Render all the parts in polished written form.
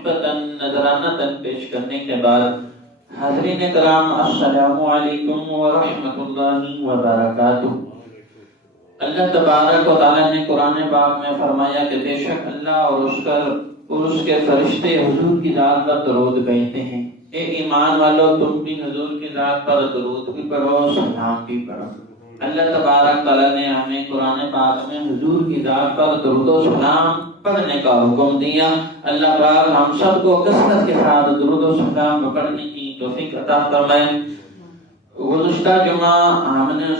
محبتاً نذرانہ پیش کرنے کے بعد حاضرین کرام السلام علیکم ورحمۃ اللہ وبرکاتہ۔ اللہ تبارک و تعالیٰ نے قرآن پاک میں فرمایا کہ بے شک اللہ اور اس کے فرشتے حضور کی ذات پر درود بھیجتے ہیں۔ اے ایمان والو تم بھی حضور کی ذات پر درود بھی پڑھو، سلام بھی پڑھو۔ اللہ تبارک تعالیٰ نے ہمیں قرآن پاک میں حضور کی ذات پر درود و سلام پڑھنے کا حکم دیا۔ اللہ پاک ہم سب کو کثرت کے ساتھ درود و سلام پڑھنے کی توفیق عطا فرمائے۔ گزشتہ جمعہ ہم نے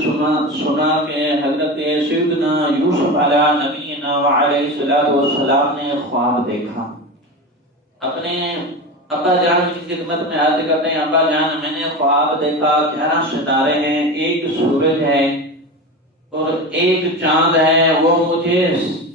سنا کہ حضرت سیدنا یوسف علیہ نبینا وعلیہ السلام نے خواب دیکھا۔ اپنے ابا جان کی خدمت میں عرض کرتے ہیں، ابا جان میں نے خواب دیکھا 11 ستارے ہیں، ایک سورج ہے اور ایک چاند ہے، وہ مجھے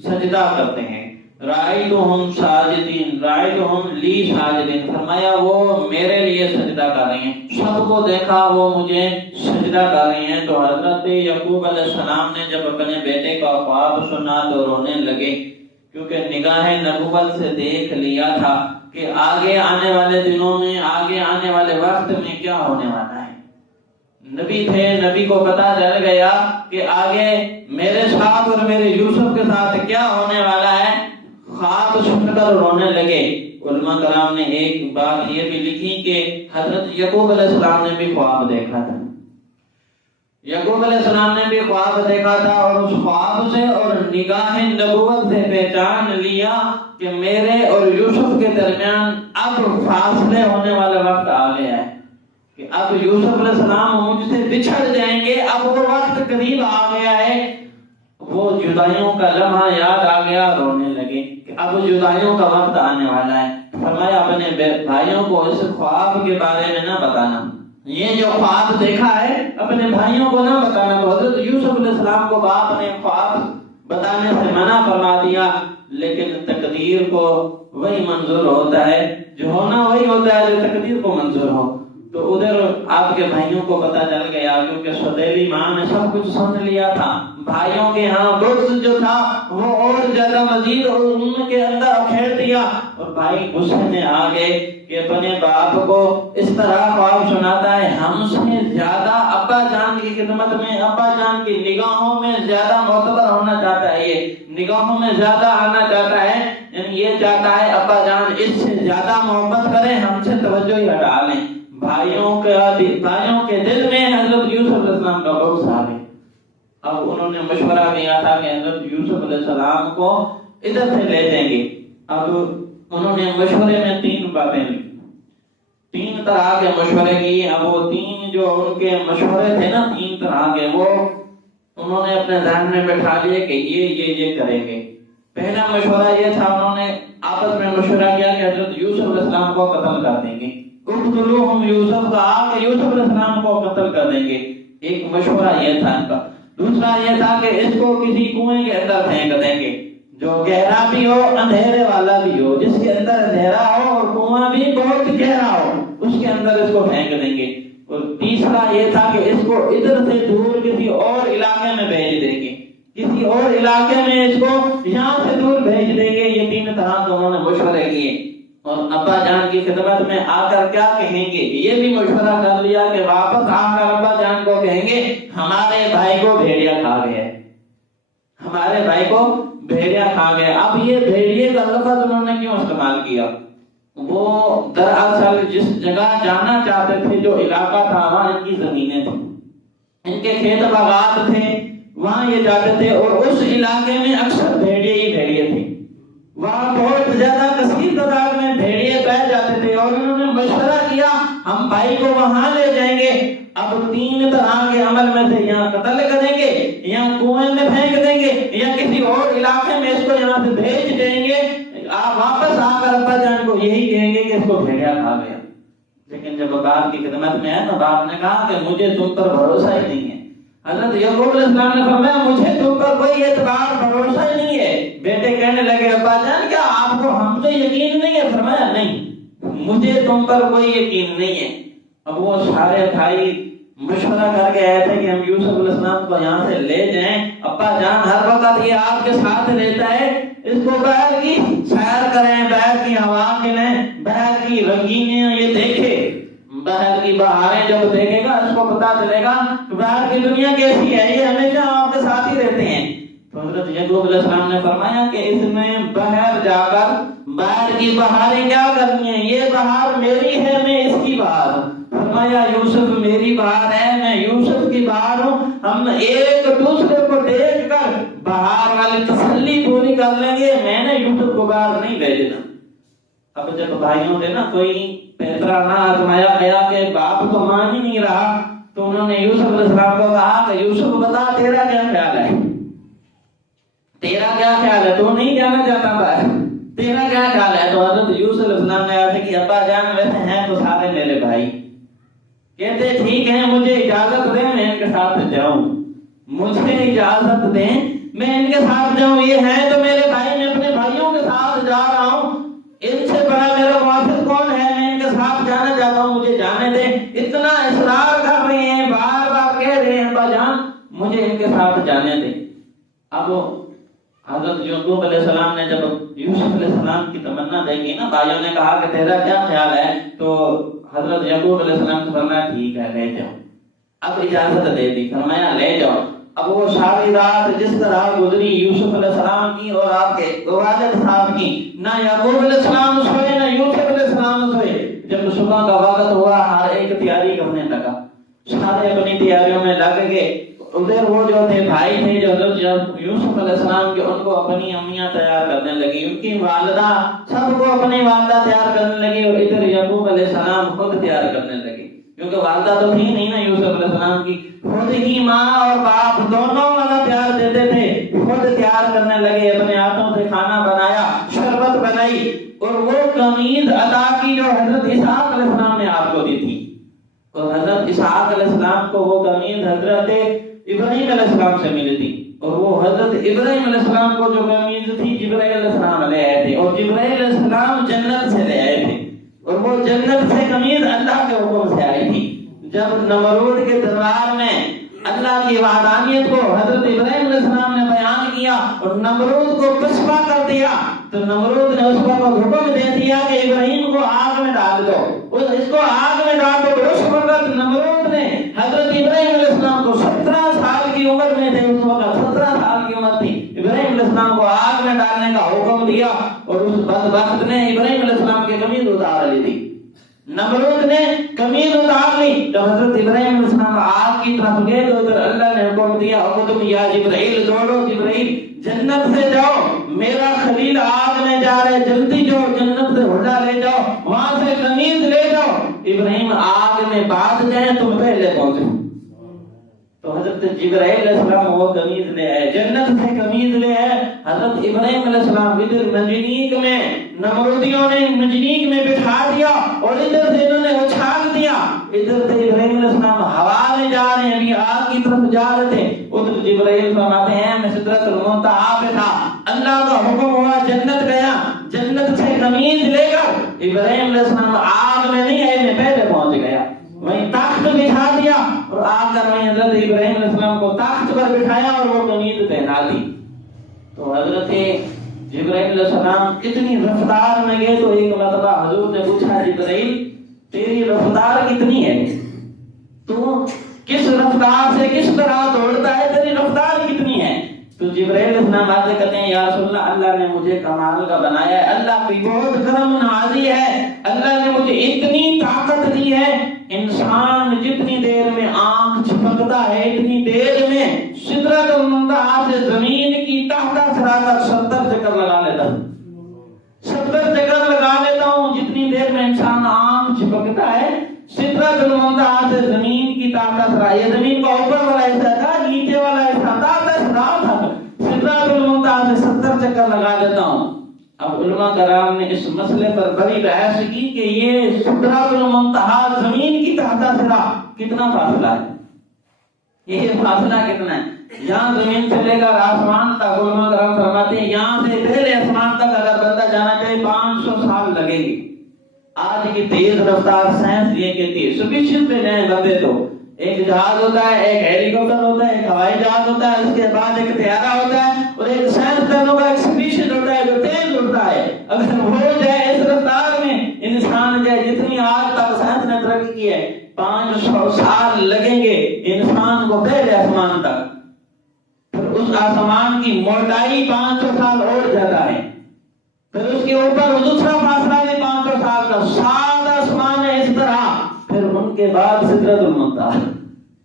سجدہ کرتے ہیں۔ رائیتہم ساجدین، رائیتہم لی ساجدین، فرمایا وہ میرے لیے سجدہ کر رہے ہیں، سب کو دیکھا وہ مجھے سجدہ کر رہے ہیں۔ تو حضرت یعقوب علیہ السلام نے جب اپنے بیٹے کا خواب سنا تو رونے لگے، کیونکہ نگاہ نبوت سے دیکھ لیا تھا کہ آگے آنے والے دنوں میں، آگے آنے والے وقت میں کیا ہونے والا ہے۔ نبی تھے، نبی کو پتا چل گیا کہ آگے میرے ساتھ اور میرے یوسف کے ساتھ کیا ہونے والا ہے۔ خواب سن کر رونے لگے۔ علماء کرام نے ایک بات یہ بھی لکھی کہ حضرت یعقوب علیہ السلام نے بھی خواب دیکھا تھا، یعقوب علیہ السلام نے بھی خواب دیکھا تھا، اور اس خواب سے اور نگاہ نبوت سے پہچان لیا کہ میرے اور یوسف کے درمیان اب فاصلے ہونے والا وقت آ گیا ہے، کہ اب یوسف علیہ السلام مجھ سے بچھڑ جائیں گے، اب وہ وقت قریب آ گیا ہے۔ وہ جدائیوں کا لمحہ یاد آ گیا، رونے لگے کہ اب جدائیوں کا وقت آنے والا ہے۔ فرمایا اپنے بھائیوں کو اس خواب کے بارے میں نہ بتانا، یہ جو خواب دیکھا ہے اپنے بھائیوں کو نہ بتانا۔ تو حضرت یوسف علیہ السلام کو باپ نے خواب بتانے سے منع فرما دیا، لیکن تقدیر کو وہی منظور ہوتا ہے، جو ہونا وہی ہوتا ہے جو تقدیر کو منظور ہو۔ تو ادھر آپ کے بھائیوں کو پتا چل گیا، کیونکہ سوتیلی ماں نے سب کچھ سن لیا تھا۔ بھائیوں کے ہاں بغض جو تھا وہ اور زیادہ مزید اور ان کے اندر اکھیڑ دیا، اور بھائی غصے میں آ گئے کہ اپنے باپ کو اس طرح خواب سناتا ہے، ہم سے زیادہ ابا جان کی خدمت میں، ابا جان کی نگاہوں میں زیادہ معتبر ہونا چاہتا ہے، یہ نگاہوں میں زیادہ آنا چاہتا ہے، یعنی یہ چاہتا ہے ابا جان اس سے زیادہ محبت کریں، ہم سے توجہ ہی ہٹا لیں۔ بھائیوں کے دل میں حضرت یوسف علیہ السلام کا بغض آ گیا۔ اب انہوں نے مشورہ دیا تھا کہ حضرت یوسف علیہ السلام کو ادھر سے لے جائیں گے۔ اب انہوں نے مشورے میں 3 باتیں لی، 3 طرح کے مشورے کی۔ اب وہ 3 جو ان کے مشورے تھے نا، 3 طرح کے، وہ انہوں نے اپنے ذہن میں بٹھا لیے کہ یہ کریں گے۔ پہلا مشورہ یہ تھا، انہوں نے آپس میں مشورہ کیا کہ حضرت یوسف علیہ السلام کو قتل کر دیں گے۔ اقتلوہم یوسف، کہا کہ یوسف علیہ السلام کو قتل کر دیں گے، ایک مشورہ یہ تھا ان کا۔ دوسرا یہ تھا کہ اس کو کسی کنویں کے اندر پھینک دیں گے، جو گہرا بھی ہو، اندھیرے والا بھی ہو، جس کے اندر اندھیرا ہو اور کنواں بھی بہت گہرا ہو، اس کے اندر اس کو پھینک دیں گے۔ اور تیسرا یہ تھا کہ اس کو ادھر سے دور کسی اور علاقے میں بھیج دیں گے، کسی اور علاقے میں اس کو یہاں سے دور بھیج دیں گے۔ یہ 3 طرح کے انہوں نے مشورے کیے، اور ابا جان کی خدمت میں آ کر کیا کہیں گے یہ بھی مشورہ کر لیا کہ واپس آ کر ابا جان کو کہیں گے ہمارے بھائی کو بھیڑیا کھا گیا، ہمارے بھائی کو بھیڑیا کھا گیا۔ اب یہ بھیڑیے کا لفظ انہوں نے کیوں استعمال کیا؟ وہ دراصل جس جگہ جانا چاہتے تھے، جو علاقہ تھا، وہاں ان کی زمینیں تھیں، ان کے کھیت باغات تھے، وہاں یہ جاتے تھے، اور اس علاقے میں اکثر بھیڑیے ہی بھیڑیے تھے، وہاں بہت زیادہ کثیر تعداد میں بھیڑیے بیٹھ جاتے تھے۔ اور انہوں نے مشورہ کیا ہم بھائی کو وہاں لے جائیں گے، اب 3 طرح کے عمل میں سے یا قتل کریں گے، یا کنویں میں پھینک دیں گے، یا کسی اور علاقے میں اس کو یہاں سے بھیج دیں گے۔ آپ واپس آ کر ابا جان کو یہی کہیں گے کہ اس کو بھیڑیا کھا گیا۔ لیکن جب باپ کی خدمت میں ہے تو باپ نے کہا کہ مجھے تم پر بھروسہ ہی نہیں ہے۔ حضرت یعقوب علیہ السلام نے فرمایا مجھے تم پر کوئی اعتبار بھروسہ ہی نہیں ہے۔ بیٹے کہنے لگے ابا جان کیا آپ کو ہم سے یقین نہیں ہے؟ فرمایا نہیں، مجھے تم پر کوئی یقین نہیں ہے۔ اب وہ سارے بھائی مشورہ کر کے آئے تھے کہ ہم یوسف علیہ السلام کو یہاں سے لے جائیں، ابا جان ہر وقت یہ آپ کے ساتھ رہتا ہے، اس کو باہر کی سیر کریں، باہر کی ہوا کھلیں، باہر کی رنگینیاں یہ دیکھے، باہر کی بہاریں جب دیکھے گا اس کو پتا چلے گا کہ باہر کی دنیا کیسی ہے، یہ ہمیشہ آپ کے ساتھ ہی رہتے ہیں۔ تو حضرت یعقوب علیہ السلام نے فرمایا کہ اس میں باہر جا کر باہر کی بہاریں کیا کرنی ہیں، یہ بہار میری ہے، میں اس کی بہار ہوں۔ فرمایا یوسف میری بہار ہے، میں یوسف کی بہار ہوں، ہم ایک دوسرے کو دیکھ کر بہار والی تسلی پوری کر لیں گے، میں نے یوسف کو باہر نہیں بھیجنا۔ اب جب بھائیوں سے نا کوئی پیسرا نہ آزمایا گیا کہ باپ تو مان ہی نہیں رہا، تو انہوں نے یوسف علیہ السلام کو کہا کہ یوسف بتا تیرا کیا خیال ہے، تیرا کیا خیال ہے، تو نہیں جانا چاہتا باہر، تیرا کیا خیال ہے؟ تو حضرت یوسف علیہ السلام نے عرض کی ابا جان ویسے ہیں تو سارے میرے بھائی، کہتے ٹھیک ہے مجھے اجازت دیں میں ان کے ساتھ جاؤں، مجھے اجازت دیں میں ان کے ساتھ جاؤں، یہ ہے تو میرے بھائی، میں اپنے بھائیوں کے ساتھ جا رہا ہوں، ان سے بڑا میرا موافق کون ہے، میں ان کے ساتھ جانا چاہتا ہوں، مجھے جانے دیں۔ اتنا اصرار کر رہے ہیں، بار بار کہہ رہے ہیں ابا جان مجھے ان کے ساتھ جانے دیں۔ اب حضرت یعقوب علیہ السلام نے جب یوسف علیہ السلام کی تمنا دیکھی نا، بھائیوں نے کہا کہ تیرا کیا خیال ہے، تو حضرت یعقوب علیہ السلام نے فرمایا ٹھیک ہے لے جاؤ، اب اجازت دے دی، فرمایا لے جاؤ۔ اب وہ ساری رات جس طرح گزری یوسف علیہ السلام کی اور آپ کے والد صاحب کی، نہ یعقوب علیہ السلام سوئے نہ یوسف علیہ السلام سوئے۔ جب صبح کا وقت ہوا ہر ایک تیاری کرنے لگا، سارے اپنی تیاریوں میں لگ گئے۔ ادھر وہ جو تھے بھائی تھے جو حضرت یوسف علیہ السلام کے، ان کو اپنی امیاں تیار کرنے لگی، ان کی والدہ سب کو اپنی والدہ تیار کرنے لگی، اور ادھر یعقوب علیہ السلام خود تیار کرنے لگی، کیونکہ والدہ تو تھی نہیں نا یوسف علیہ السلام کی، خود ہی ماں اور باپ دونوں والا پیار دیتے تھے، خود تیار کرنے لگے، اپنے ہاتھوں سے کھانا بنایا، شربت بنائی، اور وہ قمیض عطا کی جو حضرت اسحاق علیہ السلام نے آپ کو دی تھی، اور حضرت اسحاق علیہ السلام کو وہ قمیض حضرت ابراہیم علیہ السلام سے ملی تھی، اور وہ حضرت ابراہیم علیہ السلام کو جو قمیض تھی جبرائیل علیہ السلام لے آئے تھے، اور جبرائیل علیہ السلام جنت سے لے آئے تھے، اور وہ جنت سے قمیض اللہ کے حکم سے آئی تھی۔ جب نمرود کے دربار میں اللہ کی وحدانیت کو حضرت ابراہیم علیہ السلام نے بیان کیا اور نمرود کو پسپا کر دیا، تو نمرود نے اس کو حکم دے دیا کہ ابراہیم کو آگ میں ڈال دو، اس کو آگ میں ڈال دو۔ اس وقت نمرود نے حضرت ابراہیم علیہ السلام کو 17 سال کی عمر میں تھے، اس وقت 17 سال کی عمر تھی، ابراہیم علیہ السلام کو آگ میں ڈالنے کا حکم دیا، اور اس بدبخت نے ابراہیم علیہ السلام کی قمیض اتار لی تھی، نمرود نے قمیض اتار لی۔ جب حضرت ابراہیم علیہ السلام آگ کی طرف گئے تو ادھر اللہ نے حکم دیا، حکم یا جبرائیل دوڑو، جبرائیل جنت سے جاؤ، میرا خلیل آگ میں جا رہے، جلدی جاؤ جنت سے ہڈا لے جاؤ، وہاں سے قمیض لے جاؤ، ابراہیم آگ میں بات جائیں تم پہلے پہنچے۔ تو حضرت جبرائیل علیہ السلام وہ قمیض لے آئے، جنت سے قمیض لے آئے۔ حضرت ابراہیم علیہ السلام ادھر منجنیق میں، نمرودیوں نے منجنیق میں بٹھا دیا، اور ادھر سے انہوں نے اچھال دیا، ادھر سے ابراہیم علیہ السلام ہوا میں جا رہے ہیں، ابھی آگ کی طرف جا رہے تھے، ادھر جبرائیل فرماتے ہیں میں سدرۃ المنتہا پہ تھا، اللہ کا حکم ہوا جنت گیا، جنت سے قمیض لے کر ابراہیم علیہ السلام آگ میں نہیں آئے، میں پہلے پہنچ گیا، وہیں تخت بٹھا دیا، اور آ کر وہیں حضرت ابراہیم علیہ السلام کو تخت پر بٹھایا اور وہ قمیض پہنا دی۔ تو حضرت جبرائیل علیہ السلام اتنی رفتار میں گئے تو ایک مرتبہ حضور نے پوچھا جبرائیل تیری رفتار کتنی ہے، تو کس رفتار سے کس طرح دوڑتا ہے، تیری رفتار کتنی ہے؟ تو جبرائیل علیہ السلام باتیں کرتے ہیں یا رسول اللہ، اللہ نے مجھے کمال کا بنایا ہے، اللہ کی بہت کرم نوازی ہے، اللہ نے مجھے اتنی طاقت دی ہے، انسان جتنی دیر میں آنکھ جھپکتا ہے اتنی دیر میں سدرۃ المنتہا سے زمین کی تحت سرا تک 70 چکر لگا لیتا ہوں، 70 چکر لگا لیتا ہوں، جتنی دیر میں انسان آنکھ جھپکتا ہے سدرۃ المنتہا سے زمین کی تحت سرا، یہ زمین کا اوپر والا حصہ تھا، نیچے والا حصہ تحت سرا تھا، سدرۃ المنتہا سے 70 چکر لگا دیتا ہوں۔ اب علماء کرام نے اس مسئلے پر بڑی بحث کی کہ یہ سدرۃ المنتہا زمین کی تحت سرا کتنا فاصلہ ہے، یہ فاصلہ کتنا ہے، یہاں زمین سے لے کر آسمان تک، علماء کرام فرماتے ہیں یہاں سے پہلے آسمان تک اگر بندہ جانا چاہے 500 سال لگے گی۔ آج کی تیز رفتار سائنس یہ کہتی ہے سپیشن پہ جائیں بندے تو ایک جہاز ہوتا ہے، ایک ہیلی کاپٹر ہوتا ہے، ایک ہوائی جہاز ہوتا ہے، اس کے بعد ایک طیارہ ہوتا ہے، اور ایک سائنسدانوں کا ایکسپیڈیشن ہوتا ہے جو تیز اڑتا ہے۔ اگر ہو جائے اس رفتار میں انسان جائے، جتنی آج تک سائنس نے ترقی کی ہے، 500 سال لگیں گے انسان کو پہلے آسمان تک، پھر اس آسمان کی موٹائی 500 سال اور زیادہ ہے، پھر اس کے اوپر دوسرا فاصلہ بھی 500 سال کا، 7 آسمان ہے اس طرح، پھر ان کے بعد سدرۃ المنتہا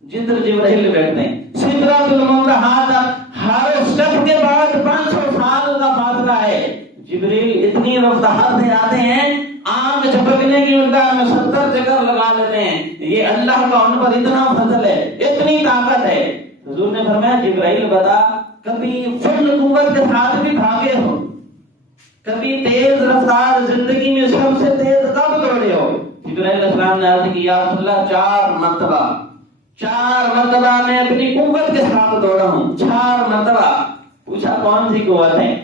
جدھر جبرائیل بیٹھتے ہیں، سدرۃ المنتہا تک ہر سٹیپ کے بعد 500 سال کا فاصلہ ہے۔ جبرائیل اتنی رفتار سے آتے ہیں، آنکھ جھپکنے کی مقدار میں 70 چکر لگا لیتے ہیں۔ یہ اللہ کا ان پر اتنا فضل ہے، اتنی طاقت ہے۔ حضور نے فرمایا جبرائیل بتا کبھی فل قوت کے ساتھ بھی بھاگے ہو، کبھی تیز رفتار زندگی میں سب سے تیز کب دوڑے ہو؟ جبرائیل علیہ السلام نے عرض کی یا رسول اللہ 4 مرتبہ میں اپنی قوت کے ساتھ دوڑا ہوں، 4 مرتبہ۔ پوچھا کون سی قوت ہے؟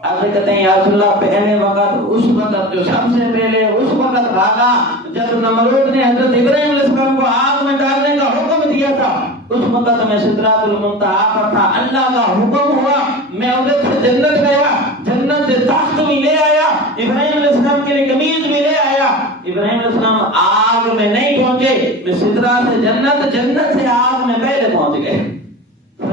آپ کہتے ہیں یا رسول اللہ پہلے وقت، اس وقت جو سب سے پہلے اس وقت بھاگا جب نمرود نے حضرت ابراہیم علیہ السلام کو آگ میں ڈالنے کا حکم دیا تھا، اس وقت میں سدرۃ المنتہا پر تھا، اللہ کا حکم ہوا، میں ادھر سے جنت گیا، جنت سے تخت بھی لے آیا، ابراہیم علیہ السلام کے لیے قمیض بھی لے آیا۔ ابراہیم علیہ السلام آگ میں نہیں پہنچے، میں سدرۃ سے جنت، جنت سے آگ میں پہلے پہنچ گئے۔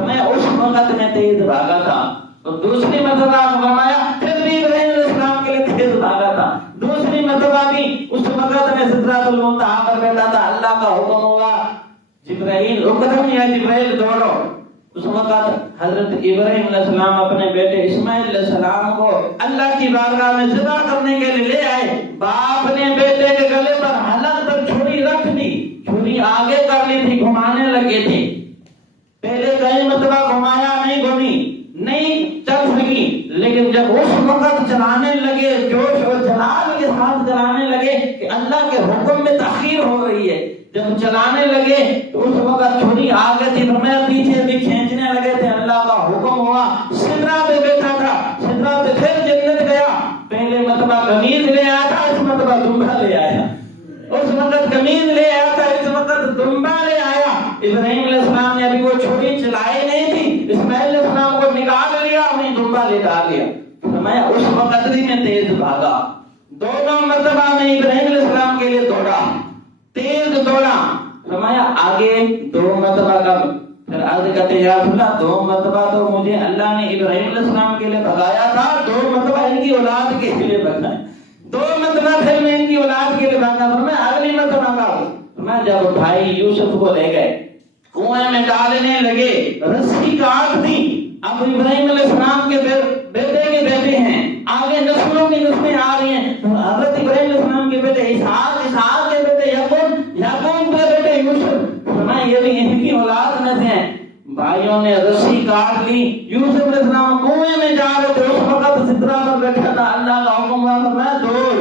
میں اس وقت میں تیز بھاگا تھا، اور دوسری مرتبہ فرمایا پھر بھی ابراہیم علیہ السلام کے لیے تیز بھاگا تھا، دوسری مرتبہ بھی اس وقت میں سدرۃ المنتہا پر بیٹھا تھا، اللہ کا حکم ہوا جبرائیل اقدم یا جبرائیل دوڑو۔ اس وقت حضرت ابراہیم علیہ السلام اپنے بیٹے اسماعیل علیہ السلام کو اللہ کی بارگاہ میں ذبح کرنے کے لیے لے آئے۔ باپ نے بیٹے کے گلے پر حلق تک چھری رکھ دی، چھری آگے کر لی تھی، گھمانے لگے تھے، پہلے کئی مرتبہ گھمایا، نہیں گھمی، نہیں چل سکی، لیکن جب اس وقت چلانے لگے، جوش اور جلال کے ساتھ چلانے لگے کہ اللہ کے حکم میں تاخیر ہو رہی ہے، جب چلانے لگے تو اس وقت چھری آگے تھی، فرمایا پیچھے بھی کھینچنے لگے تھے، اللہ کا حکم ہوا، سدرہ پہ بیٹھا تھا، سدرہ پہ پھر جنت گیا، پہلے مرتبہ قمیض لے آیا تھا، اس مرتبہ دمبا لے آیا، اس وقت قمیض لے آیا تھا، اس وقت دمبا لے آیا۔ ابراہیم علیہ السلام نے ابھی وہ چھری چلائی نہیں تھی، اسماعیل علیہ السلام کو نکال لیا، وہیں دمبا لے ڈال لیا۔ فرمایا اس وقت بھی میں تیز بھاگا، دونوں مرتبہ میں ابراہیم علیہ السلام کے لیے دوڑا، تیز دوڑا۔ فرمایا آگے 2 مرتبہ کب؟ پھر آگے کہتے ہیں یا رسول اللہ 2 مرتبہ تو مجھے اللہ نے ابراہیم علیہ السلام کے لیے بھگایا تھا، 2 مرتبہ ان کی اولاد کے لیے بھگایا، 2 مرتبہ پھر میں ان کی اولاد کے لیے بھاگا۔ فرمایا اگلی مرتبہ کا، فرمایا جب بھائی یوسف کو لے گئے کنویں میں ڈالنے لگے، رسی کاٹ دی، اب ابراہیم علیہ السلام کے بیٹے کے بیٹے ہیں، آگے نسلوں کی نسلیں آ رہی ہیں، حضرت ابراہیم علیہ السلام کے بیٹے اسحاق، اسحاق کے بیٹے یعقوب، یعقوب کے بیٹے یوسف، فرمایا یہ بھی ان کی اولاد میں سے ہیں۔ بھائیوں نے رسی کاٹ لی، یوسف علیہ السلام کنویں میں جا رہے تھے، اس وقت سدرہ پر بیٹھا تھا، اللہ کا حکم ہوا، فرمایا دوڑ۔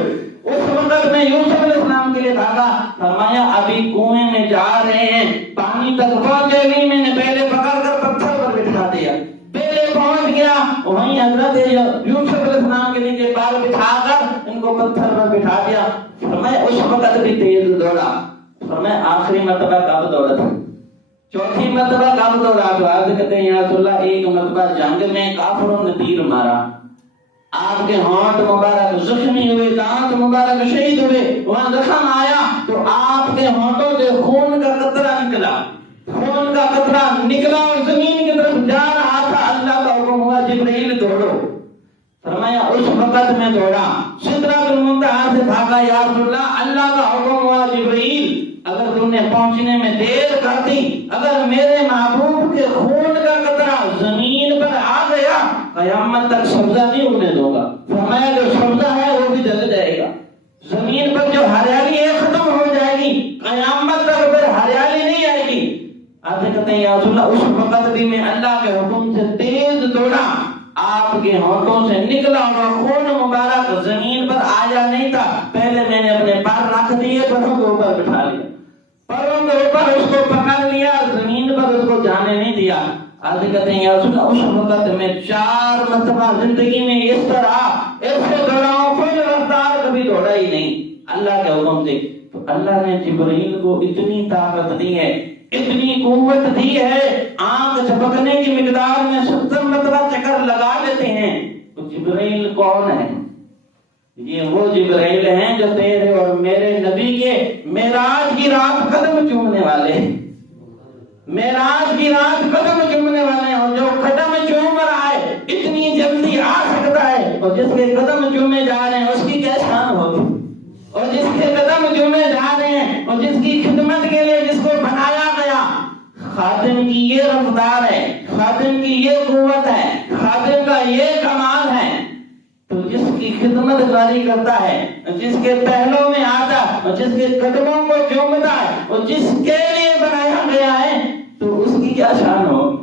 اس وقت میں یوسف علیہ السلام کے لیے بھاگا، فرمایا ابھی کنویں میں جا رہے ہیں، پانی تک پہنچے نہیں، میں نے پہلے پکڑ کر پتھر پر بٹھا دیا، پہلے پہنچ گیا، وہیں حضرت یوسف علیہ السلام کے لیے پال بٹھا کر ان کو پتھر پر بٹھا دیا۔ فرمایا اس وقت بھی تیز دوڑا۔ فرمایا آخری مرتبہ کب دوڑا تھا؟ 4تھی مرتبہ کب دوڑا؟ تو عرض کہتے ہیں یا رسول اللہ ایک مرتبہ جنگ میں کافروں نے تیر مارا، آپ کے ہونٹ مبارک زخمی ہوئے، دانت مبارک شہید ہوئے، وہاں زخم آیا تو آپ کے ہونٹوں سے خون کا قطرہ نکلا، خون کا قطرہ نکلا اور زمین کی طرف جا رہا تھا، اللہ کا حکم ہوا جبرائیل دوڑو۔ فرمایا اس وقت میں دوڑا، سدرۃ المنتہا سے بھاگا، یا رسول اللہ کا حکم ہوا جبرائیل اگر تم نے پہنچنے میں دیر کر دی، اگر میرے محبوب کے خون کا قطرہ زمین پر آ گیا، قیامت تک سبزہ نہیں اگنے دوں گا۔ فرمایا جو سبزہ ہے وہ بھی جل جائے گا، زمین پر جو ہریالی ہے ختم ہو جائے گی، قیامت تک پھر ہریالی نہیں آئے گی۔ آتے کہتے ہیں یا رسول اللہ اس وقت بھی میں اللہ کے حکم سے تیز دوڑا، آپ کے ہونٹوں سے نکلا اور خون مبارک زمین پر آیا نہیں تھا، پہلے میں نے اپنے پر رکھ دیے، پروں کے اوپر بٹھا لیا، پروں کے اوپر اس کو پکڑ لیا، زمین پر اس کو جانے نہیں دیا۔ آتے کہتے ہیں یا رسول اللہ اس وقت میں 4 مرتبہ زندگی میں اس طرح ایسے دوڑا ہوں، کوئی رفتار کبھی دوڑا ہی نہیں اللہ کے حکم سے۔ تو اللہ نے جبرائیل کو اتنی طاقت دی ہے اتنی قوت دی ہے، آنکھ جھپکنے کی مقدار میں 70 مرتبہ چکر لگا لیتے ہیں۔ تو جبرائیل کون ہے؟ یہ وہ جبرائیل ہیں جو تیرے اور میرے نبی کے معراج کی رات قدم چومنے والے ہیں، معراج کی رات قدم چومنے والے ہیں۔ اور جو قدم چوم رہا ہے اتنی جلدی آ سکتا ہے، اور جس کے قدم چومے جا رہے ہیں اس کی کیا شان ہوگی، اور جس کے قدم چومے جا رہے ہیں اور جس کی خدمت کے لیے جس کو بنایا گیا، خادم کی یہ رفتار ہے، خادم کی یہ قوت ہے، خادم کا یہ کمال ہے۔ تو جس کی خدمت کاری کرتا ہے، جس کے پہلوں میں آتا ہے اور جس کے قدموں کو چومتا ہے اور جس کے لیے بنایا گیا ہے، تو اس کی کیا شان ہوگی،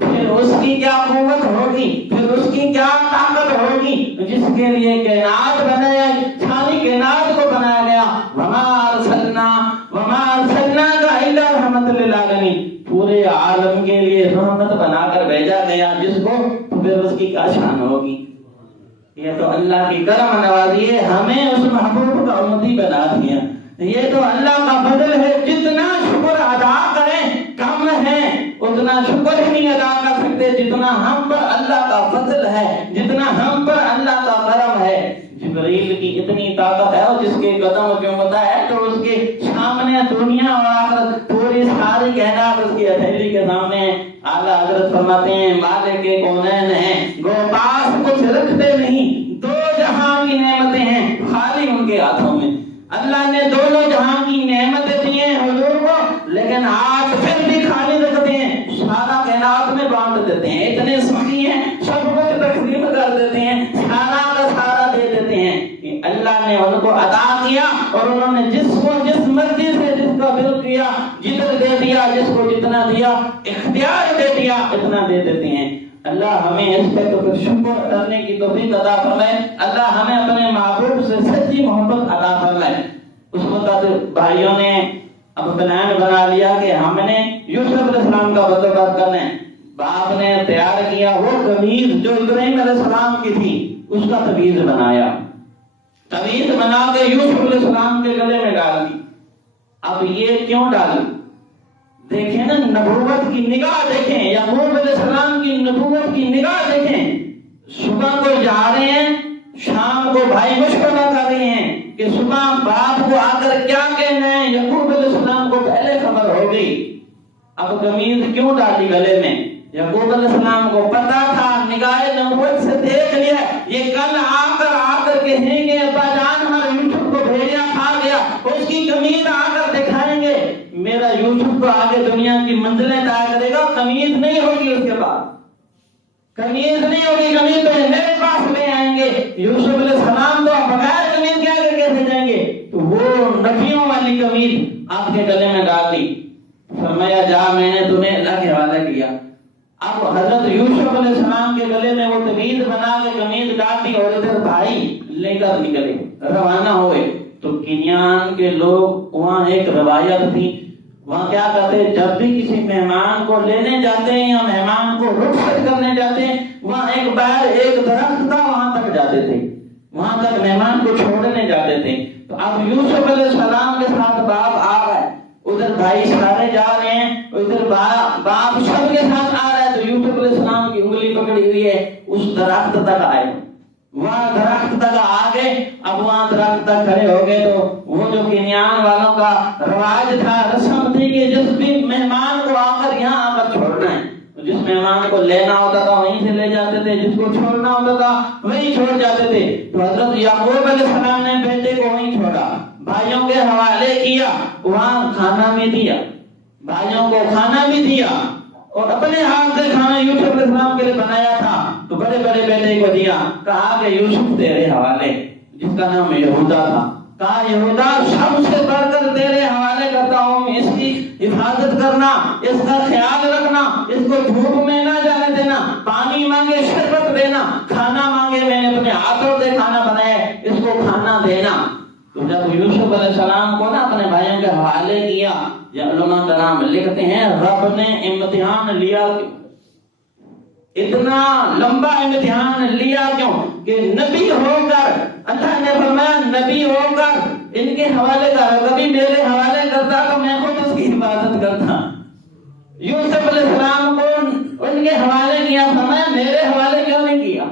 پھر اس کی کیا قوت ہوگی، پھر اس کی کیا طاقت ہوگی، جس کے لیے کائنات بنایا، ساری کائنات کو بنایا گیا۔ وما ارسلناک الا رحمۃ للعالمین، پورے عالم کے لیے رحمت بنا کر بھیجا گیا جس کو، پھر اس کی کیا شان ہوگی۔ یہ تو اللہ کی کرم نوازی ہے، ہمیں اس محبوب کا امتی بنا دیا، یہ تو اللہ کا فضل ہے۔ جتنا شکر ادا کریں کم ہے، اتنا شکر ہی نہیں ادا کر سکتے جتنا ہم پر اللہ کا فضل ہے، جتنا ہم پر اللہ کا کرم ہے۔ جبرائیل کی اتنی طاقت ہے، اور جس کے قدم چومتا ہے تو اس کے سامنے دنیا اور آخرت پوری ساری کائنات اس کی ہتھیلی کے سامنے ہے۔ اعلیٰ حضرت فرماتے ہیں مالک کے کونین ہیں، گو پاس کچھ رکھتے نہیں، دو جہاں کی نعمتیں ہیں خالی ان کے ہاتھوں میں۔ اللہ نے دونوں جہاں کی نعمتیں دی ہیں حضور کو، لیکن آج پھر بھی خالی رکھتے ہیں، سارا کائنات میں بانٹ دیتے ہیں، اتنے سخی ہیں سب کچھ تقسیم کر دیتے ہیں، سارا کا سارا دے دیتے ہیں۔ اللہ نے ان کو عطا کیا اور انہوں نے جس کو جس مرضی سے جس کا دل کیا جتنا دے دیا، جس کو جتنا دیا اختیار دے دیا اتنا دے دیتے ہیں۔ اللہ ہمیں اس پہ تو شکر کرنے کی توفیق عطا فرمائے، اللہ ہمیں اپنے محبوب سے سچی محبت عطا فرمائے۔ اس وقت بھائیوں نے اب پلان بنا لیا کہ ہم نے یوسف علیہ السلام کا بندوبست کرنا ہے۔ باپ نے تیار کیا وہ قمیض جو ابراہیم علیہ السلام کی تھی، اس کا تعویذ بنایا، تعویذ بنا کے یوسف علیہ السلام کے گلے میں ڈال دی۔ اب یہ کیوں ڈالی؟ دیکھیں نا نبوت کی نگاہ دیکھیں، یعقوب علیہ السلام کی نبوت کی نگاہ دیکھیں۔ صبح کو جا رہے ہیں، شام کو بھائی مشورہ کر رہے ہیں کہ صبح باپ کو آ کر کیا کہنا ہے، یعقوب علیہ السلام کو پہلے خبر ہو گئی۔ اب قمیض کیوں ڈالی گلے میں؟ یعقوب علیہ السلام کو پتا تھا، نگاہ نبوت سے دیکھ لیا، یہ کل آ کر کہیں گے ابا جان ہمارے یوسف کو بھیجا کھا گیا، اس کی قمیض آ کر دکھائیں گے، میرا یوسف کو آگے دنیا کی منزلیں طے کرے گا، قمیض نہیں ہوگی اس کے پاس، قمیض نہیں ہوگی، قمیض تو میرے پاس لے آئیں گے۔ یوسف علیہ السلام تو بغیر قمیض کے آگے کیسے جائیں گے؟ تو وہ نبیوں والی قمیض آپ کے گلے میں ڈال دی، فرمایا جا میں نے تمہیں اللہ کے حوالے کیا۔ اب حضرت یوسف علیہ السلام کے گلے میں وہ تعویذ بنا کے قمیض ڈال دی، اور ادھر بھائی لے کر نکلے، روانہ ہوئے۔ تو کنیان کے لوگ، وہاں ایک روایت تھی، وہاں کیا کرتے، جب بھی کسی مہمان کو لینے جاتے ہیں یا مہمان کو رخصت کرنے جاتے ہیں، وہاں ایک بار ایک درخت تھا وہاں تک جاتے تھے، وہاں تک مہمان کو چھوڑنے جاتے تھے۔ تو اب یوسف علیہ السلام کے ساتھ باپ آ رہا ہے، ادھر بھائی سارے جا رہے ہیں، ادھر باپ سب کے ساتھ آ رہا ہے، تو یوسف علیہ السلام کی انگلی پکڑی ہوئی ہے، اس درخت تک آئے، وہاں درخت تک آ گئے۔ اب وہاں درخت تک کھڑے ہو گئے تو وہ جو کنیان والوں کا رواج تھا، رسم تھی کہ جس بھی مہمان کو آ کر یہاں آ کر چھوڑنا ہے، جس مہمان کو لینا ہوتا تھا وہیں سے لے جاتے تھے، جس کو چھوڑنا ہوتا تھا وہیں چھوڑ جاتے تھے۔ تو حضرت یعقوب علیہ السلام نے بیٹے کو وہیں چھوڑا، بھائیوں کے حوالے کیا، وہاں کھانا بھی دیا، بھائیوں کو کھانا بھی دیا، اور اپنے ہاتھ سے کھانا یوسف علیہ السلام کے لیے بنایا تھا تو بڑے بڑے بیٹے کو دیا، کہا کہ یوسف تیرے حوالے، جس کا نام یہودا تھا، کہا یہودا سب سے بڑھ کر تیرے حوالے کرتا ہوں، اس کی حفاظت کرنا، اس کا خیال رکھنا، اس کو دھوپ میں نہ جانے دینا، پانی مانگے شربت دینا، کھانا مانگے میں نے اپنے ہاتھوں سے کھانا بنایا اس کو کھانا دینا۔ تو جب یوسف علیہ السلام کو نا اپنے بھائیوں کے حوالے کیا، یا علماء کرام لکھتے ہیں رب نے امتحان لیا، اتنا لمبا امتحان لیا کیوں کہ نبی ہو کر، اللہ نے فرمایا نبی ہو کر ان کے حوالے کر، کبھی میرے حوالے کرتا تو میں خود اس کی حفاظت کرتا، یوسف علیہ السلام کو ان کے حوالے کیا، فرمایا میرے حوالے کیوں نہیں کیا؟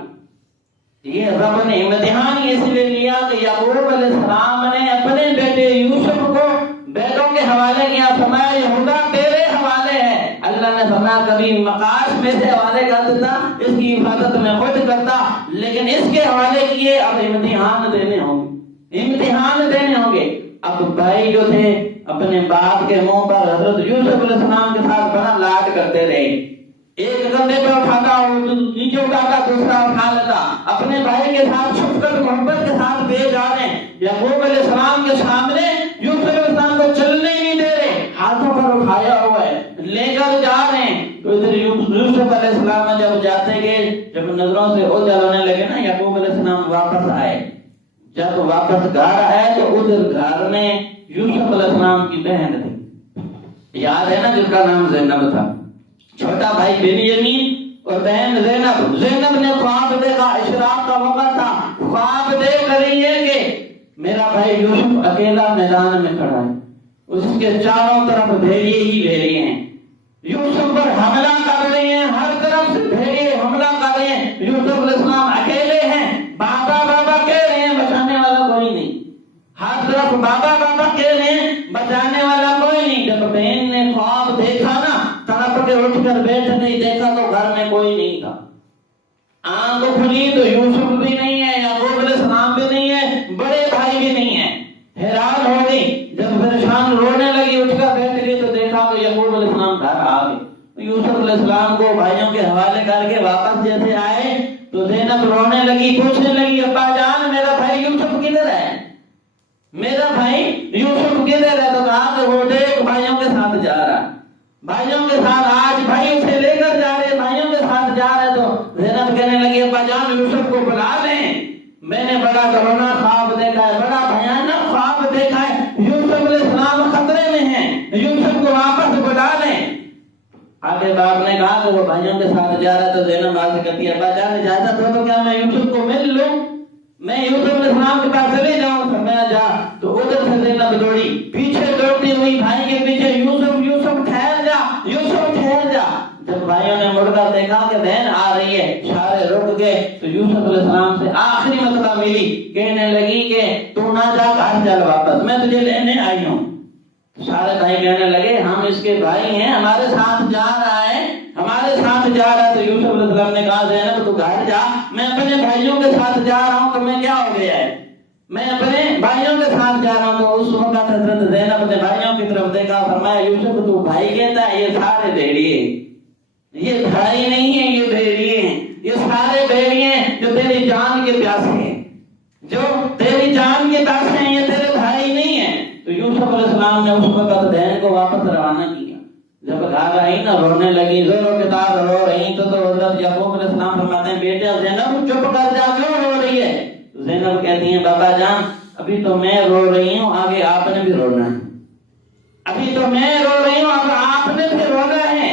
یہ رب نے امتحان اس لیے لیا کہ یعقوب علیہ السلام نے اپنے بیٹے یوسف کو بیٹوں کے حوالے کیا، فرمایا یہودا تیرے حوالے ہے۔ اللہ نے فرمایا کبھی مقاص میں سے حوالے کر دیتا، اس کی حفاظت میں خود کرتا، لیکن اس کے حوالے کیے اب امتحان دینے ہوں گے، امتحان دینے ہوں گے۔ اب بھائی جو تھے اپنے باپ کے منہ پر حضرت یوسف علیہ السلام کے ساتھ بڑا لاڈ کرتے رہے، ایک کندھے پہ اٹھاتا نیچے اٹھاتا دوسرا اٹھا لیتا، اپنے بھائی کے ساتھ شفقت محبت کے ساتھ لے جا رہے ہیں۔ یعقوب علیہ السلام کے سامنے یوسف علیہ السلام کو چلنے ہی نہیں دے رہے، ہاتھوں پر اٹھایا ہوا ہے، لے کر جا رہے ہیں۔ تو ادھر یوسف علیہ السلام جب جاتے گئے، جب نظروں سے اوجھل ہونے لگے نا، یعقوب علیہ السلام واپس آئے۔ جب واپس گھر آئے تو ادھر گھر میں یوسف علیہ السلام کی بہن تھی، یاد ہے نا، جس کا نام زینب تھا، چھوٹا بھائی بنیامین اور بہن زینب۔ زینب نے خواب دیکھا، اشراق کا وقت تھا، خواب دیکھ رہی ہے کہ میرا بھائی یوسف اکیلا میدان میں کھڑا ہے، اس کے چاروں طرف بھیڑیے ہی بھیڑیے ہیں، یوسف پر حملہ کر رہے ہیں، ہر طرف سے بھیڑیے حملہ کر رہے ہیں، یوسف علیہ السلام اکیلے ہیں، بابا بابا کہہ رہے ہیں، بچانے والا کوئی نہیں، ہر طرف بابا بابا کہہ رہے ہیں، بچانے والا کوئی نہیں۔ جب بہن نے خواب دیکھا نا، تڑپ کے اٹھ کر بیٹھ گئی، دیکھا تو گھر میں کوئی نہیں تھا، آنکھ کھلی تو یوسف بھی نہیں ہے، یعقوب علیہ السلام بھی نہیں ہے، بڑے بھائی بھی نہیں ہے، حیران ہو گئی، جب پریشان رونے لگی، اٹھ کر بیٹھ گئی تو دیکھا تو یعقوب علیہ السلام گھر آ گئے۔ یوسف علیہ السلام کو بھائیوں کے حوالے کر کے واپس جیسے آئے تو زینب رونے لگی، پوچھنے لگی ابا جان میرا بھائی یوسف کدھر ہے، میرا بھائی یوسف کدھر ہے؟ تو کہا کہ وہ دیکھ بھائیوں کے ساتھ جا رہا ہے، بھائیوں کے ساتھ، آج بھائی اسے لے کر جا رہے، بھائیوں کے ساتھ جا رہے۔ تو زینب کہنے لگی ابا جان یوسف کو بلا لیں، میں نے بڑا ڈراؤنا خواب دیکھا ہے، بڑا بھیانک خواب دیکھا ہے، یوسف علیہ السلام خطرے میں ہیں، یوسف کو واپس بلا لیں۔ آگے باپ نے کہا کہ وہ بھائیوں کے ساتھ جا رہا ہے، تو زینب آگے کہتی ہے ابا جان اجازت ہو تو کیا میں یوسف کو مل لوں، میں یوسف علیہ السلام کے پاس چلے جاؤں؟ فرمایا جا۔ تو ادھر سے زینب دوڑی، پیچھے دوڑتی ہوئی بھائی کے پیچھے، یوسف یوسف ٹھہر جا، یوسف ٹھہر جا۔ جب بھائیوں نے مڑ کر دیکھا کہ بہن آ رہی ہے، سارے رک گئے، تو یوسف علیہ السلام سے آخری مسئلہ ملی، کہنے لگی کہ تو نہ جا، گھر چل واپس، میں تجھے لینے آئی ہوں۔ سارے بھائی کہنے لگے ہم اس کے بھائی ہیں، ہمارے ساتھ جا رہا ہے، ہمارے ساتھ جا رہا ہے۔ تو یوسف علیہ السلام نے کہا زینب تو گھر جا، میں اپنے بھائیوں کے ساتھ جا رہا ہوں، تمہیں کیا ہو گیا ہے، میں اپنے بھائیوں کے ساتھ جا رہا ہوں۔ تو اس وقت حضرت زینب نے بھائیوں کی طرف دیکھا، فرمایا یوسف تو بھائی کہتا ہے، یہ سارے بھیڑیے، یہ بھائی نہیں ہیں، یہ بھیڑیے ہیں، یہ سارے بھیڑیے ہیں جو تیری جان کے پیاسے ہیں، جو تیری جان کے پیاسے ہیں، یہ تیرے بھائی نہیں ہیں۔ تو یوسف علیہ السلام نے اس وقت بہن کو واپس روانہ کیا۔ جب گھر آئی نا، رونے لگی، زوروں کے تار رو رہی، تو حضرت یعقوب علیہ السلام فرماتے ہیں بیٹا زینب چپ کر جا، کیوں رو رہی ہے؟ زینب کہتی ہیں بابا جان ابھی تو میں رو رہی ہوں، آگے آپ نے بھی رونا ہے، ابھی تو میں رو رہی ہوں، اب آپ نے بھی رونا ہے،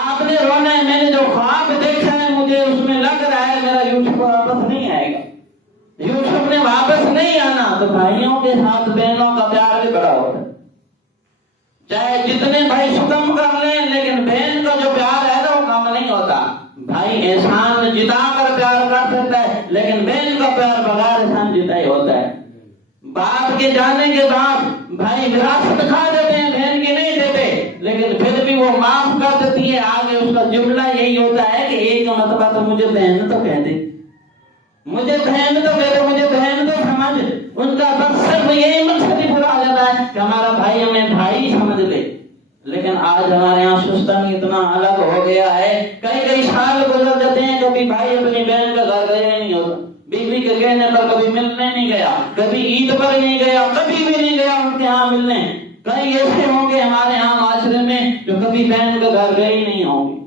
آپ نے رونا ہے، میں نے جو خواب دیکھا ہے مجھے اس میں لگ رہا ہے میرا یوسف واپس نہیں آئے گا، یوسف نے واپس نہیں آنا۔ تو بھائیوں کے ساتھ بہنوں کا پیار بھی بڑا ہوتا ہے، چاہے جتنے بھائی ستم کر لیں، لیکن بہن کا جو پیار ہے نا وہ کم نہیں ہوتا۔ بھائی احسان جتا کر پیار کر سکتا ہے، لیکن بہن کا پیار بغیر احسان جتا ہی ہوتا ہے۔ باپ کے جانے کے بعد بھائی وراثت کھا دیتے ہیں، بہن کی نہیں دیتے، لیکن پھر بھی وہ معاف کر دیتی ہے۔ آگے اس کا جملہ یہی ہوتا ہے کہ ایک مرتبہ تو مجھے بہن تو کہہ دے، مجھے بہن تو کہہ دے، مجھے بہن تو سمجھ۔ ان کا بس صرف یہی مقصد ہی پورا ہو جاتا ہے کہ ہمارا بھائی ہمیں بھائی سمجھ لے۔ لیکن آج ہمارے یہاں سسٹم اتنا الگ ہو گیا ہے، کئی سال گزر جاتے ہیں، کبھی بھائی اپنی بہن کا گھر گیا نہیں ہوتا، بیوی کے کہنے پر کبھی ملنے نہیں گیا، کبھی عید پر نہیں گیا، کبھی بھی نہیں گیا ان کے ہاں ملنے۔ کئی ایسے ہوں گے ہمارے یہاں معاشرے میں جو کبھی بہن کے گھر گئے ہی نہیں ہوں گے۔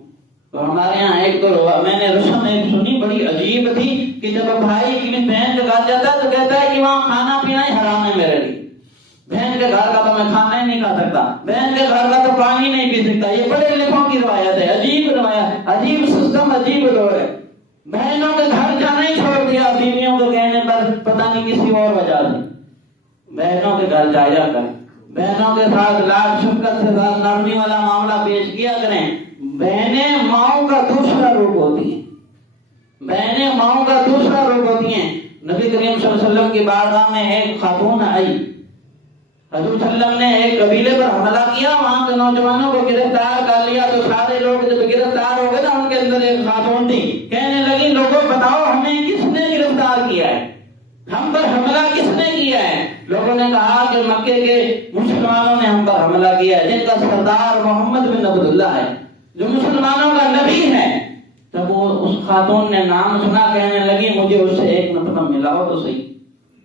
تو ہمارے یہاں ایک تو میں نے رسم ایک سنی بڑی عجیب تھی کہ جب بھائی کی بہن کے گھر جاتا ہے تو کہتا ہے کہ وہاں کھانا پینا ہی حرام ہے میرے لیے، بہن کے گھر کا تو میں کھانا ہی نہیں کھا سکتا، بہن کے گھر کا تو پانی نہیں پی سکتا۔ یہ بڑے لکھوں کی روایت ہے، عجیب روایت، عجیب سسٹم، عجیب دور ہے۔ بہنوں کے گھر جانا ہی چھوڑ دیا بیویوں کے کہنے پر، پتہ نہیں کسی اور وجہ سے۔ بہنوں کے گھر جایا کریں، بہنوں کے ساتھ لاڈ شفقت سے ساتھ نرمی والا معاملہ پیش کیا کریں۔ بہنیں ماؤں کا دوسرا روپ ہوتی ہیں، بہنیں ماؤں کا دوسرا روپ ہوتی ہیں۔ نبی کریم صلی اللہ علیہ وسلم کی بارگاہ میں ایک خاتون آئی، حضور صلی اللہ علیہ وسلم نے ایک قبیلے پر حملہ کیا، وہاں کے نوجوانوں کو گرفتار کر لیا، تو سارے لوگ جب گرفتار ہو گئے نا، ان کے اندر ایک خاتون تھی، کہنے لگی لوگوں بتاؤ ہمیں کس نے گرفتار کیا ہے، ہم پر حملہ کس نے کیا ہے؟ لوگوں نے کہا کہ مکے کے مسلمانوں نے ہم پر حملہ کیا ہے، جن کا سردار محمد بن عبداللہ ہے، جو مسلمانوں کا نبی ہے۔ جب وہ اس خاتون نے نام سنا، کہنے لگی مجھے اس سے ایک مرتبہ ملاؤ تو صحیح،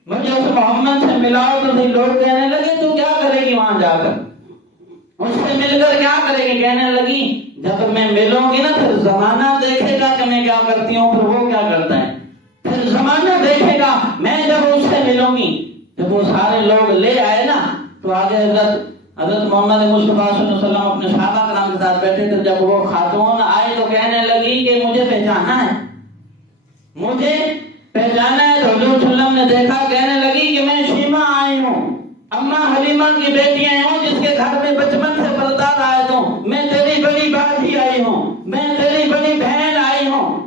مجھے اس محمد سے ملاؤ تو صحیح۔ لوگ کہنے لگے تو کیا کرے گی وہاں جا کر، اس سے مل کر کیا کرے گی؟ کہنے لگی جب میں ملوں گی نا پھر زمانہ دیکھے گا کہ میں کیا کرتی ہوں، پھر وہ کیا کرتا ہے، پھر زمانہ دیکھے گا، میں جب اس سے ملوں گی۔ جب وہ سارے لوگ لے آئے نا، تو آگے حضرت محمد مصطفیٰ صلی اللہ علیہ وسلم اپنے صحابہ کرام کے ساتھ بیٹھے تھے۔ جب وہ خاتون آئے تو کہنے لگی کہ مجھے پہچانا ہے، مجھے پہچانا ہے۔ تو حضور صلی اللہ علیہ وسلم نے دیکھا، کہنے لگی کہ میں شیما آئی ہوں، اماں حلیمہ کی بیٹی آئی ہوں، جس کے گھر میں بچپن سے پلدار آئے تو میں تیری بڑی باجی آئی ہوں، میں تیری بڑی بہن آئی ہوں،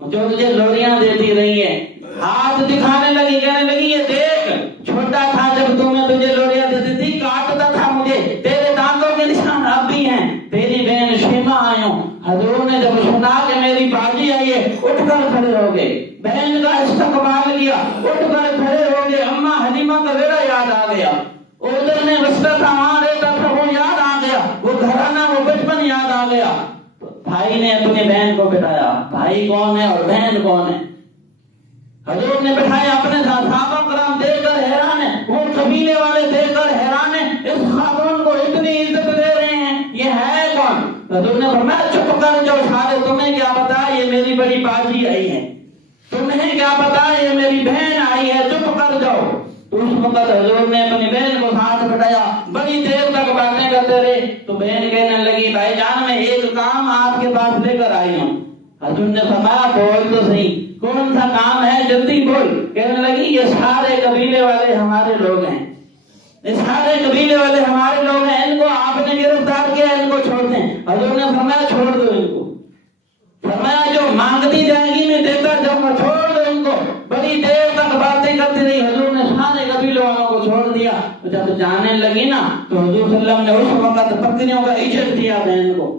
جو تجھے لوریاں دیتی رہی ہے۔ ہاتھ دکھانے لگی، کہنے لگی یہ دیکھ، چھوٹا تھا جب تجھے لوریاں دیتی تھی، کاٹتا تھا مجھے، تیرے دانتوں کے نشان اب بھی ہیں، تیری بہن شیما آئی ہوں۔ حضور نے جب سنا کہ میری باجی آئی ہے، اٹھ کر کھڑے ہو گئے، بہن کا استقبال کیا، اٹھ کر کھڑے ہو گئے۔ اماں حلیمہ کا بیڑا یاد آ گیا، ادھر میں بستا تھا، وہاں رہتا تھا، وہ یاد آ گیا، وہ گھرانہ، وہ بچپن یاد آ گیا۔ بھائی نے اپنی بہن کو بٹھایا، بھائی کون ہے اور بہن کون ہے؟ حضور نے بٹھایا اپنے ساتھ، صحابہ کرام دیکھ کر حیران ہیں، وہ قبیلے والے دیکھ کر حیران ہیں، اس خاتون کو اتنی عزت دے رہے ہیں، یہ ہے کون؟ حضور نے فرمایا چپ کر جاؤ سارے، تمہیں کیا پتا یہ میری بڑی باجی آئی ہے، تمہیں کیا پتا یہ میری بہن آئی ہے، چپ کر جاؤ۔ اس وقت حضور نے اپنی بہن کو ساتھ بٹھایا، بڑی دیر تک باتیں کرتے رہے۔ تو بہن کہنے لگی بھائی جان میں ایک کام آپ کے پاس لے کر آئی ہوں۔ حضور نے فرمایا بول تو صحیح، کون سا کام ہے، جلدی بول۔ کہنے لگی یہ سارے قبیلے والے ہمارے لوگ ہیں، یہ سارے قبیلے والے ہمارے لوگ ہیں، ان کو آپ نے گرفتار کیا، ان کو چھوڑ دیں۔ حضور نے فرمایا چھوڑ دو ان کو، فرمایا جو مانگتی جائے گی میں دیتا جاؤں گا، چھوڑ دو ان کو۔ بڑی دیر تک باتیں کرتی رہی، حضور نے سارے قبیلے والوں کو چھوڑ دیا۔ جب جانے لگی نا تو حضور صلی اللہ علیہ وسلم نے اس وقت بکریوں کا اجر دیا، بہن کو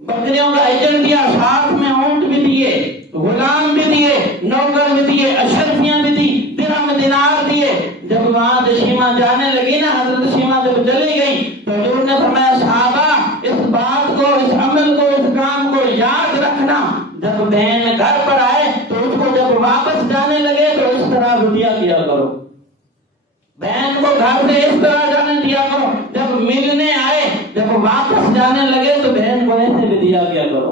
بکریوں کا اجر دیا، ساتھ میں اونٹ بھی دیے، غلام بھی دیے، نوکر بھی دیے، اشرفیاں بھی دی، درہم دینار دیے۔ جب وہاں سے شیما جانے لگی نا، حضرت شیما جب چلی گئی تو حضور نے فرمایا صحابہ اس بات کو، اس عمل کو، اس کام کو یاد رکھنا، جب بہن گھر پر آئے تو اس کو جب واپس جانے لگے تو اس طرح رٹیا کیا کرو، بہن کو گھر سے اس طرح جانے دیا کرو، جب ملنے آئے جب واپس جانے لگے تو بہن کو ایسے بھی دیا کیا کرو،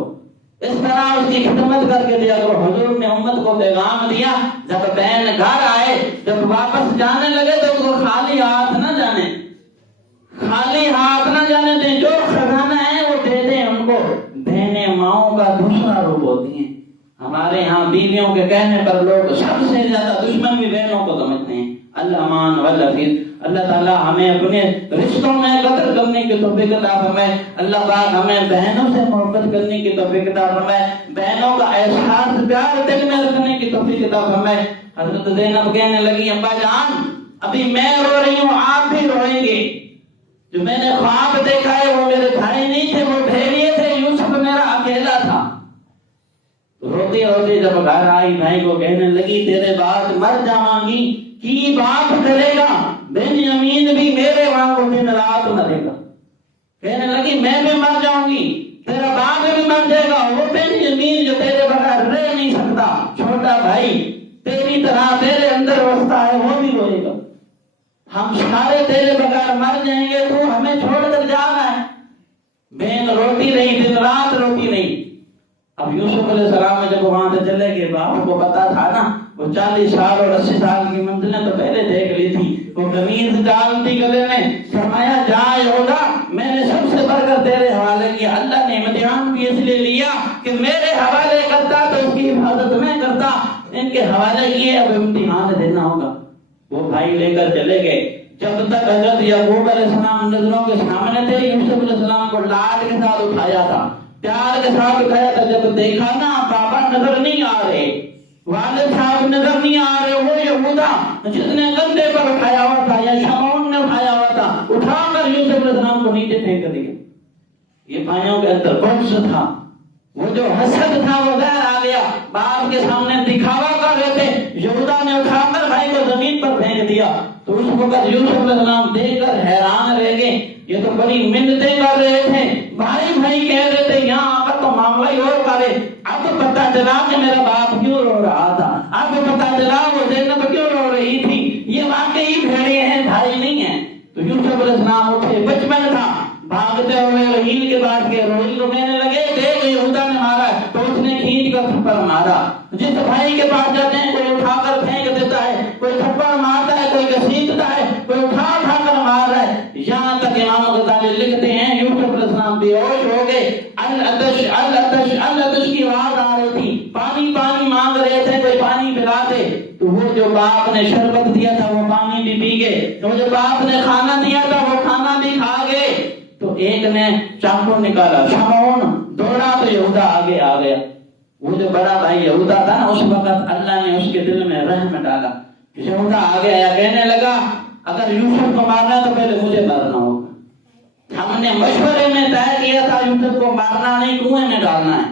اس طرح اس کی خدمت کر کے دیا کرو۔ حضور نے امت کو پیغام دیا، جب بہن گھر آئے جب واپس جانے لگے تو اس کو خالی ہاتھ نہ جانے، خالی ہاتھ نہ جانے دیں، جو خزانہ ہے وہ دے دیں ان کو۔ بہنیں ماؤں کا دوسرا روپ ہوتی ہیں۔ ہمارے ہاں بیویوں کے کہنے پر لوگ سب سے زیادہ دشمن بھی بہنوں کو سمجھتے ہیں۔ اللہ مان والحفیظ، اللہ تعالیٰ ہمیں اپنے رشتوں میں قدر کرنے کی توفیق عطا فرمائے۔ اللہ پاک ہمیں بہنوں سے محبت کرنے کی توفیق عطا فرمائے، بہنوں کا احساس پیار دل میں رکھنے کی توفیق عطا فرمائے۔ حضرت زینب کہنے لگی ابا جان ابھی میں رو رہی ہوں، آپ بھی روئیں گے، جو میں نے خواب دیکھا ہے وہ میرے بھائی نہیں تھے، وہ بھیڑیے تھے، یوسف میرا اکیلا تھا۔ روتی روتی جب گھر آئی بھائی کو کہنے لگی تیرے بعد مر جاواں گی، کی باپ کرے گا، بنیامین بھی میرے وہاں کو دن رات مرے گا۔ کہنے لگی میں بھی مر جاؤں گی، تیرا باپ بھی مر جائے گا، وہ بنیامین جو تیرے بغیر رہ نہیں سکتا، چھوٹا بھائی تیری طرح تیرے اندر وستا ہے، وہ بھی روئے گا، ہم سارے تیرے بغیر مر جائیں گے، تو ہمیں چھوڑ کر جانا ہے۔ بہن روتی رہی، دن رات روتی رہی۔ اب یوسف علیہ السلام جب وہاں سے چلے گئے، باپ کو پتا تھا نا، وہ 40 سال اور 80 سال کی منزلیں تو پہلے دیکھ لی تھی، وہ قمیض ڈال دی گلے میں، فرمایا جا یہودا میں نے سب سے بڑھ کر تیرے حوالے کیا، اللہ نے امتحان بھی اس لیے لیا کہ میرے حوالے کرتا تو اس کی حفاظت میں کرتا، ان کے حوالے کیے اب امتحان دینا ہوگا۔ وہ بھائی لے کر چلے گئے، جب تک حضرت یعقوب علیہ السلام نظروں کے سامنے تھے، یوسف علیہ السلام کو لاڈ کے ساتھ اٹھایا تھا، پیار کے ساتھ اٹھایا تھا۔ جب دیکھا نا پاپا نظر نہیں آ رہے، والد صاحب نظر نہیں آ رہے، وہ یہودا جس نے کندھے پر اٹھایا ہوا تھا یا شمعون نے اٹھایا ہوا تھا، اٹھا کر یوسف علیہ السلام کو نیچے پھینک دیا۔ یہ بھائیوں کے اندر بغض تھا، وہ جو حسد تھا وہ ظاہر آ گیا۔ باپ کے سامنے دکھاوا کر رہے تھے، یہودا نے اٹھا کر بھائی کو زمین پر پھینک دیا۔ تو اس وقت یوسف علیہ السلام دیکھ کر حیران رہ گئے، یہ تو بڑی منتیں کر رہے تھے، بھائی بھائی کہہ رہے تھے، یہاں آ کر تو معاملہ ہی اور کرے۔ اب پتہ چلا کہ میرا باپ کیوں رو رہا تھا، اب پتہ چلا وہ زینب کیوں رو رہی تھی، یہ واقعی بھیڑیے ہیں، بھائی نہیں ہیں۔ تو یوسف علیہ السلام اٹھے، بچپن تھا، بھاگتے ہوئے رحیل کے پاس گئے، رحیل کو کہنے لگے دیکھ یہودا نے مارا ہے، تو اس نے کھینچ کر تھپڑ مارا۔ جس بھائی کے پاس جاتے ہیں کوئی اٹھا کر پھینک دیتا ہے، کوئی تھپڑ مارتا ہے، کوئی گھسیٹتا ہے، کوئی اٹھا کر مار رہا ہے۔ یہاں تک امام غزالی لکھتے ہیں یوسف علیہ السلام بے ہوش ہو گئے، العطش العطش العطش کی آواز آ رہی تھی، پانی پانی مانگ رہے تھے، کوئی پانی پلا دے۔ تو وہ جو باپ نے شربت دیا تھا وہ پانی بھی پی گئے، تو جو باپ نے کھانا دیا تھا وہ کھانا بھی کھا گئے۔ تو ایک نے چاقو نکالا، شمعون دوڑا تو یہودا آگے آ گیا۔ وہ جو بڑا بھائی یہودا تھا نا، اس وقت اللہ نے اس کے دل میں رحم ڈالا۔ یہودا آگے آیا، کہنے لگا اگر یوسف کو مارنا ہے تو پہلے مجھے مارنا ہوگا۔ ہم نے مشورے میں طے کیا تھا یوسف کو مارنا نہیں، کنویں میں ڈالنا ہے،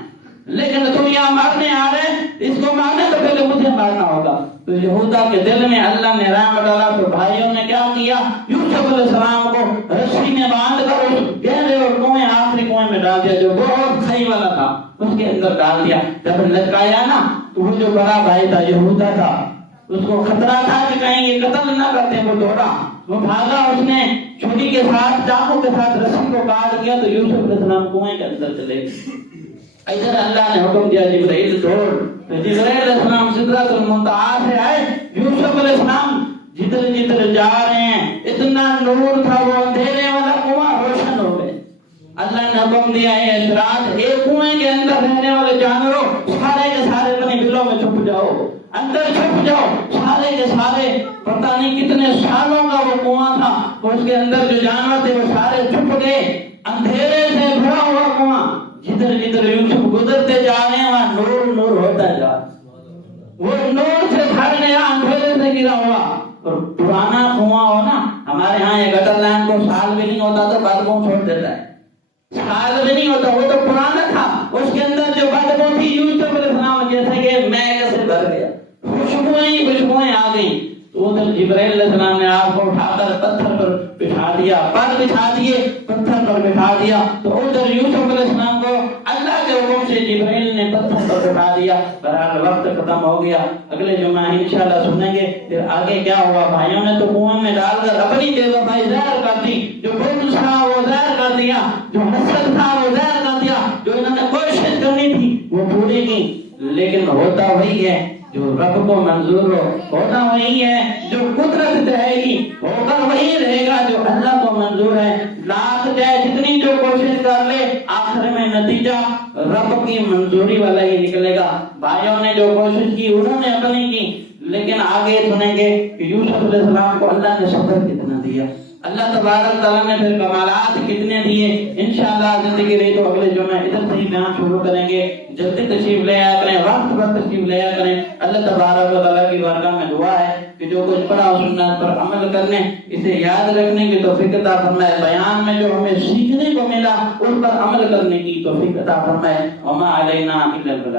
لیکن تم یہاں مارنے آ رہے، اس کو مارنے تو پہلے مجھے مارنا ہوگا۔ تو یہودا کے دل میں اللہ نے رحم ڈالا۔ تو بھائیوں نے کیا کیا، یوسف علیہ السلام کو رسی میں باندھ کر اس گہرے اور کنویں، آخری کنویں میں ڈال دیا جو بہت کھائی والا تھا، اس کے اندر ڈال دیا۔ جب لٹکایا نا تو وہ جو بڑا بھائی تھا یہودا تھا، اس کو خطرہ تھا کہ کہیں یہ قتل نہ کرتے، وہ دوڑا، وہ بھاگا، اس نے چھری کے ساتھ چاقو کے ساتھ رسی کو کاٹ دیا۔ تو یوسف علیہ السلام کنویں کے اندر چلے گئے۔ ادھر اللہ نے حکم دیا جبرائیل دوڑ، تو جبرائیل علیہ السلام سدرۃ المنتہا سے آئے۔ یوسف علیہ السلام جدھر جدھر جا رہے ہیں، اتنا نور تھا، وہ اندھیرے والا کنواں روشن ہو گئے۔ اللہ نے حکم دیا ہے اشراط، ایک کنویں کے اندر رہنے والے جانوروں سارے کے سارے اپنے بلوں میں چھپ جاؤ، اندر چھپ جاؤ، سارے کے سارے۔ پتہ نہیں کتنے سالوں کا وہ کنواں تھا، اس کے اندر جو جانور تھے وہ سارے چھپ گئے، اندھیرے سے بھرا ہوا کنواں۔ جدھر جدھر یوسف گزرتے جا رہے ہیں وہاں نور نور ہوتا جا، وہ نور سے بھر گیا، اندھیرے سے گرا ہوا۔ اور پرانا کنواں ہو نا، ہمارے ہاں یہ گٹر لائن کو سال بھی نہیں ہوتا تو بدبو چھوڑ دیتا ہے، سال بھی نہیں ہوتا، وہ تو پرانا تھا، اس کے اندر جو بدبو تھی یوسف علیہ السلام جیسے کہ میغ سے بھر گیا، خوشبوئیں ہی خوشبوئیں آ گئیں۔ تو ادھر جبرائیل علیہ السلام نے آپ کو اٹھا کر پتھر پر بٹھا دیا، پر بٹھا دیے، پتھر پر بٹھا دیا۔ تو ادھر یوسف علیہ السلام کو اللہ کے حکم سے جبرائیل نے پتھر پر بٹھا دیا۔ بہرحال وقت ختم ہو گیا، اگلے جمعہ انشاءاللہ سنیں گے پھر آگے کیا ہوا۔ بھائیوں نے تو کنویں میں ڈال کر اپنی بے وفائی ظاہر کر دی، جو بغض تھا وہ ظاہر کر دیا، جو حسد تھا وہ ظاہر کر دیا، جو انہوں نے کوشش کرنی تھی وہ پوری کی۔ لیکن ہوتا وہی ہے جو رب کو منظور ہو، ہوتا وہی ہے جو قدرت رہے گی، ہوگا وہی رہے گا جو اللہ کو منظور ہے۔ لاکھ چاہے جتنی جو کوشش کر لے، آخر میں نتیجہ رب کی منظوری والا ہی نکلے گا۔ بھائیوں نے جو کوشش کی انہوں نے اپنی کی، لیکن آگے سنیں گے کہ یوسف علیہ السلام کو اللہ نے صبر کتنا دیا، اللہ تبارک تعالیٰ نے پھر کمالات کتنے دیے۔ انشاءاللہ زندگی رہی تو اگلے جمعہ ادھر سے ہی بیان شروع کریں گے۔ جلدی تشریف لے آیا کریں، وقت پر تشریف لے آیا کریں۔ اللہ تبارک تعالیٰ کی بارگاہ میں دعا ہے کہ جو کچھ پڑھا سنت پر عمل کرنے، اسے یاد رکھنے کی توفیق عطا فرمائے، بیان میں جو ہمیں سیکھنے کو ملا اس پر عمل کرنے کی توفیق عطا فرمائے۔ وما علینا الا البلاغ۔